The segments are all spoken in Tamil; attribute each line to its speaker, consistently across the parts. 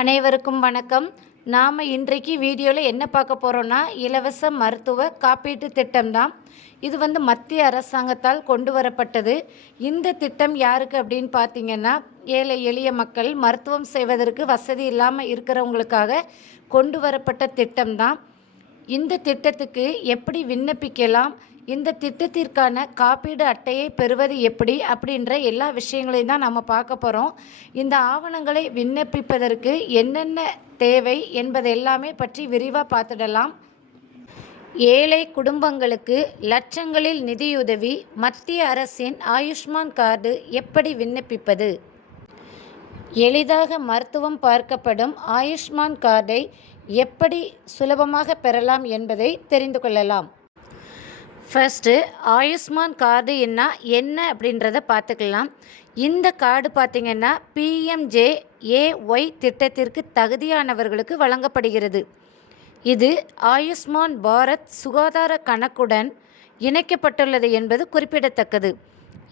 Speaker 1: அனைவருக்கும் வணக்கம். நாம் இன்றைக்கு வீடியோவில் என்ன பார்க்க போகிறோன்னா இலவச மருத்துவ காப்பீட்டு திட்டம் தான். இது வந்து மத்திய அரசாங்கத்தால் கொண்டு வரப்பட்டது. இந்த திட்டம் யாருக்கு அப்படின்னு பார்த்தீங்கன்னா ஏழை எளிய மக்கள் மருத்துவம் செய்வதற்கு வசதி இல்லாமல் இருக்கிறவங்களுக்காக கொண்டு வரப்பட்ட திட்டம் தான். இந்த திட்டத்துக்கு எப்படி விண்ணப்பிக்கலாம்? இந்த திட்டத்திற்கான காப்பீடு அட்டையை பெறுவது எப்படி? அப்படின்ற எல்லா விஷயங்களையும் தான் நம்ம பார்க்க போகிறோம் இந்த ஆவணங்களை விண்ணப்பிப்பதற்கு என்னென்ன தேவை என்பது எல்லாமே பற்றி விரிவாக பார்த்துடலாம். ஏழை குடும்பங்களுக்கு லட்சங்களில் நிதியுதவி மத்திய அரசின் ஆயுஷ்மான் கார்டு எப்படி விண்ணப்பிப்பது? எளிதாக மருத்துவம் பார்க்கப்படும் ஆயுஷ்மான் கார்டை எப்படி சுலபமாக பெறலாம் என்பதை தெரிந்து கொள்ளலாம். ஃபர்ஸ்ட்டு ஆயுஷ்மான் கார்டு என்ன என்ன அப்படின்றத பார்த்துக்கலாம். இந்த கார்டு பார்த்திங்கன்னா பிஎம்ஜே ஏஒய் திட்டத்திற்கு தகுதியானவர்களுக்கு வழங்கப்படுகிறது. இது ஆயுஷ்மான் பாரத் சுகாதார கணக்குடன் இணைக்கப்பட்டுள்ளது என்பது குறிப்பிடத்தக்கது.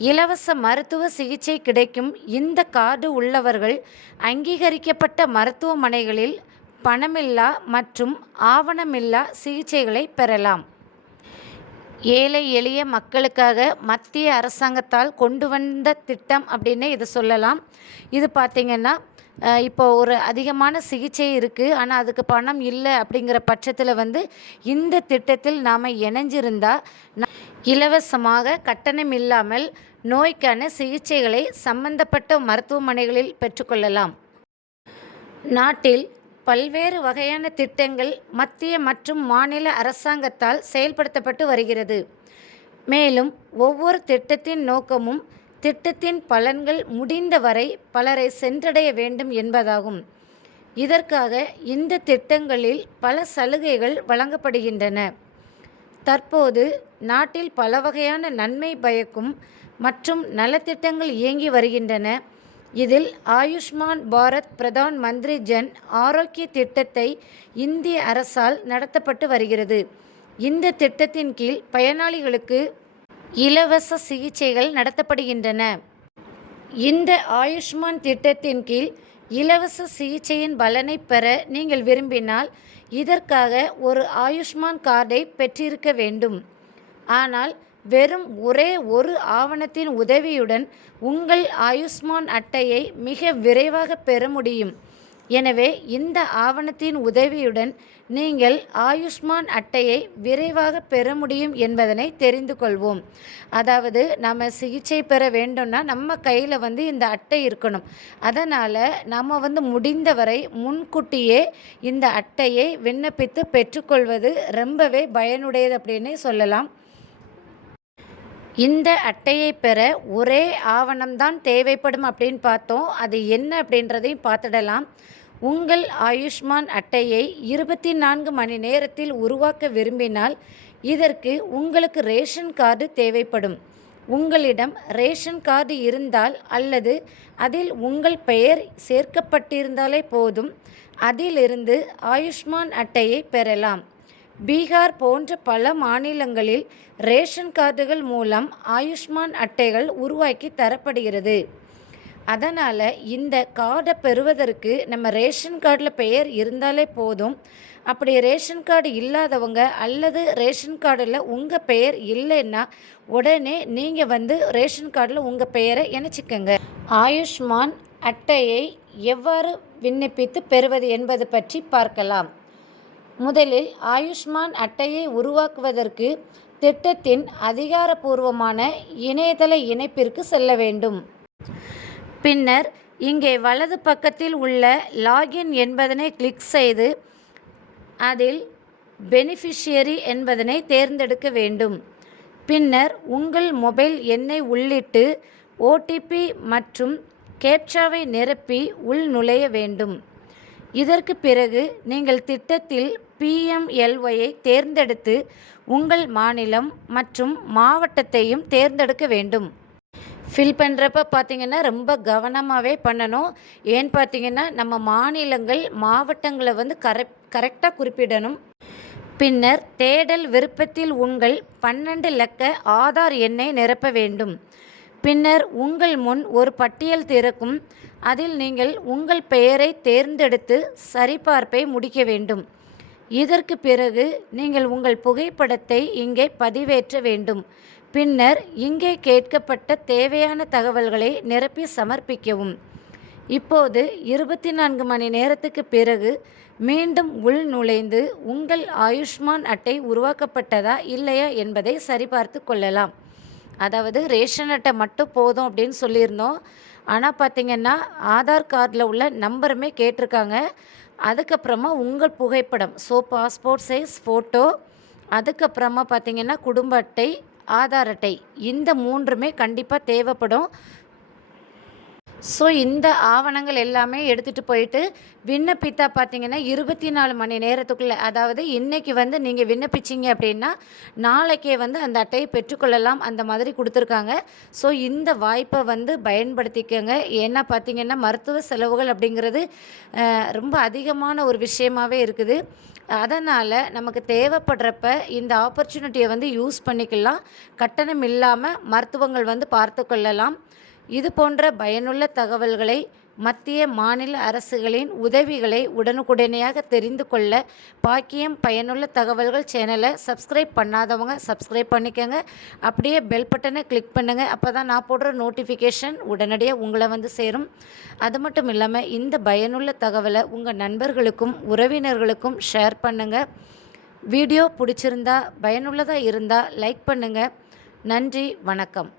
Speaker 1: இலவச மருத்துவ சிகிச்சை கிடைக்கும். இந்த கார்டு உள்ளவர்கள் அங்கீகரிக்கப்பட்ட மருத்துவமனைகளில் பணமில்லா மற்றும் ஆவணமில்லா சிகிச்சைகளை பெறலாம். ஏழை எளிய மக்களுக்காக மத்திய அரசாங்கத்தால் கொண்டு வந்த திட்டம் அப்படின்னு இதை சொல்லலாம். இது பார்த்திங்கன்னா இப்போ ஒரு அதிகமான சிகிச்சை இருக்குது ஆனால் அதுக்கு பணம் இல்லை அப்படிங்கிற பட்சத்தில் வந்து இந்த திட்டத்தில் நாம் இணைஞ்சிருந்தால் ந- இலவசமாக கட்டணமில்லாமல் நோய்க்கான சிகிச்சைகளை சம்பந்தப்பட்ட மருத்துவமனைகளில் பெற்றுக்கொள்ளலாம். நாட்டில் பல்வேறு வகையான திட்டங்கள் மத்திய மற்றும் மாநில அரசாங்கத்தால் செயல்படுத்தப்பட்டு வருகிறது. மேலும் ஒவ்வொரு திட்டத்தின் நோக்கமும் திட்டத்தின் பலன்கள் முடிந்தவரை பலரை சென்றடைய வேண்டும் என்பதாகும். இதற்காக இந்த திட்டங்களில் பல சலுகைகள் வழங்கப்படுகின்றன. தற்போது நாட்டில் பல வகையான நன்மை பயக்கும் மற்றும் நலத்திட்டங்கள் இயங்கி வருகின்றன. இதில் ஆயுஷ்மான் பாரத் பிரதான் மந்திரி ஜன் ஆரோக்கிய திட்டத்தை இந்திய அரசால் நடத்தப்பட்டு வருகிறது. இந்த திட்டத்தின் கீழ் பயனாளிகளுக்கு இலவச சிகிச்சைகள் நடத்தப்படுகின்றன. இந்த ஆயுஷ்மான் திட்டத்தின் கீழ் இலவச சிகிச்சையின் பலனை பெற நீங்கள் விரும்பினால் இதற்காக ஒரு ஆயுஷ்மான் கார்டை பெற்றிருக்க வேண்டும். ஆனால் வெறும் ஒரே ஒரு ஆவணத்தின் உதவியுடன் உங்கள் ஆயுஷ்மான் அட்டையை மிக விரைவாக பெற முடியும். எனவே இந்த ஆவணத்தின் உதவியுடன் நீங்கள் ஆயுஷ்மான் அட்டையை விரைவாக பெற முடியும் என்பதனை தெரிந்து கொள்வோம். அதாவது நம்ம சிகிச்சை பெற வேண்டும்னா நம்ம கையில் வந்து இந்த அட்டை இருக்கணும். அதனால் நம்ம வந்து முடிந்தவரை முன்கூட்டியே இந்த அட்டையை விண்ணப்பித்து பெற்றுக்கொள்வது ரொம்பவே பயனுடையது அப்படின்னே சொல்லலாம். இந்த அட்டையை பெற ஒரே ஆவணம்தான் தேவைப்படும் அப்படின்னு பார்த்தோம். அது என்ன அப்படின்றதையும் பார்த்துடலாம். உங்கள் ஆயுஷ்மான் அட்டையை இருபத்தி நான்கு மணி நேரத்தில் உருவாக்க விரும்பினால் இதற்கு உங்களுக்கு ரேஷன் கார்டு தேவைப்படும். உங்களிடம் ரேஷன் கார்டு இருந்தால் அல்லது அதில் உங்கள் பெயர் சேர்க்கப்பட்டிருந்தாலே போதும். அதிலிருந்து ஆயுஷ்மான் அட்டையை பெறலாம். பீகார் போன்ற பல மாநிலங்களில் ரேஷன் கார்டுகள் மூலம் ஆயுஷ்மான் அட்டைகள் உருவாக்கி தரப்படுகிறது. அதனால் இந்த கார்டை பெறுவதற்கு நம்ம ரேஷன் கார்டில் பெயர் இருந்தாலே போதும். அப்படி ரேஷன் கார்டு இல்லாதவங்க அல்லது ரேஷன் கார்டில் உங்கள் பெயர் இல்லைன்னா உடனே நீங்கள் வந்து ரேஷன் கார்டில் உங்கள் பெயரை இணைச்சிக்கங்க. ஆயுஷ்மான் அட்டையை எவ்வாறு விண்ணப்பித்து பெறுவது என்பது பற்றி பார்க்கலாம். முதலில் ஆயுஷ்மான் அட்டையை உருவாக்குவதற்கு திட்டத்தின் அதிகாரப்பூர்வமான இணையதள இணைப்பிற்கு செல்ல வேண்டும். பின்னர் இங்கே வலது பக்கத்தில் உள்ள லாகின் என்பதனை கிளிக் செய்து அதில் பெனிஃபிஷியரி என்பதனை தேர்ந்தெடுக்க வேண்டும். பின்னர் உங்கள் மொபைல் எண்ணை உள்ளிட்டு ஓடிபி மற்றும் கேப்சாவை நிரப்பி உள் நுழைய வேண்டும். இதற்கு பிறகு நீங்கள் திட்டத்தில் பிஎம்எல்ஒயை தேர்ந்தெடுத்து உங்கள் மாநிலம் மற்றும் மாவட்டத்தையும் தேர்ந்தெடுக்க வேண்டும். ஃபில் பண்ணுறப்ப பார்த்தீங்கன்னா ரொம்ப கவனமாகவே பண்ணணும். ஏன்னு பார்த்தீங்கன்னா நம்ம மாநிலங்கள் மாவட்டங்களை வந்து கரெக்ட் கரெக்டாக குறிப்பிடணும். பின்னர் தேடல் விருப்பத்தில் உங்கள் பன்னெண்டு இலக்க ஆதார் எண்ணை நிரப்ப வேண்டும். பின்னர் உங்கள் முன் ஒரு பட்டியல் திறக்கும். அதில் நீங்கள் உங்கள் பெயரை தேர்ந்தெடுத்து சரிபார்ப்பை முடிக்க வேண்டும். இதற்கு பிறகு நீங்கள் உங்கள் புகைப்படத்தை இங்கே பதிவேற்ற வேண்டும். பின்னர் இங்கே கேட்கப்பட்ட தேவையான தகவல்களை நிரப்பி சமர்ப்பிக்கவும். இப்போது இருபத்தி நான்கு மணி நேரத்துக்கு பிறகு மீண்டும் உள் நுழைந்து உங்கள் ஆயுஷ்மான் அட்டை உருவாக்கப்பட்டதா இல்லையா என்பதை சரிபார்த்து கொள்ளலாம். அதாவது ரேஷன் அட்டை மட்டும் போதும் அப்படின்னு சொல்லியிருந்தோம். ஆனால் பார்த்தீங்கன்னா ஆதார் கார்டில் உள்ள நம்பருமே கேட்டிருக்காங்க. அதுக்கப்புறமா உங்கள் புகைப்படம் ஸோ பாஸ்போர்ட் சைஸ் ஃபோட்டோ அதுக்கப்புறமா பார்த்தீங்கன்னா குடும்ப அட்டை ஆதார் அட்டை இந்த மூன்றுமே கண்டிப்பாக தேவைப்படும். ஸோ இந்த ஆவணங்கள் எல்லாமே எடுத்துகிட்டு போயிட்டு விண்ணப்பித்தா பார்த்தீங்கன்னா இருபத்தி நாலு மணி நேரத்துக்குள்ளே அதாவது இன்றைக்கி வந்து நீங்கள் விண்ணப்பிச்சிங்க அப்படின்னா நாளைக்கே வந்து அந்த அட்டையை பெற்றுக்கொள்ளலாம் அந்த மாதிரி கொடுத்துருக்காங்க. ஸோ இந்த வாய்ப்பை வந்து பயன்படுத்திக்கோங்க. ஏன்னா பார்த்தீங்கன்னா மருத்துவ செலவுகள் அப்படிங்கிறது ரொம்ப அதிகமான ஒரு விஷயமாவே இருக்குது. அதனால் நமக்கு தேவைப்படுறப்ப இந்த ஆப்பர்ச்சுனிட்டியை வந்து யூஸ் பண்ணிக்கலாம். கட்டணம் இல்லாமல் மருத்துவங்கள் வந்து பார்த்து கொள்ளலாம் இது போன்ற பயனுள்ள தகவல்களை மத்திய மாநில அரசுகளின் உதவிகளை உடனுக்குடனேயாக தெரிந்து கொள்ள பாக்கியம் பயனுள்ள தகவல்கள் சேனலை சப்ஸ்கிரைப் பண்ணாதவங்க சப்ஸ்கிரைப் பண்ணிக்கோங்க. அப்படியே பெல் பட்டனை கிளிக் பண்ணுங்கள் அப்போ தான் நான் போடுற நோட்டிஃபிகேஷன் உடனடியாக உங்களை வந்து சேரும். அது மட்டும் இல்லாமல் இந்த பயனுள்ள தகவலை உங்கள் நண்பர்களுக்கும் உறவினர்களுக்கும் ஷேர் பண்ணுங்கள் வீடியோ பிடிச்சிருந்தா பயனுள்ளதாக இருந்தால் லைக் பண்ணுங்கள் நன்றி வணக்கம்.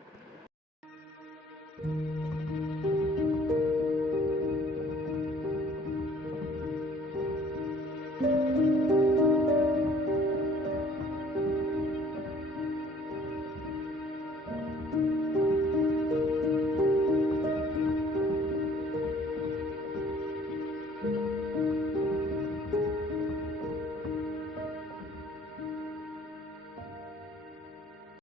Speaker 1: Thank you.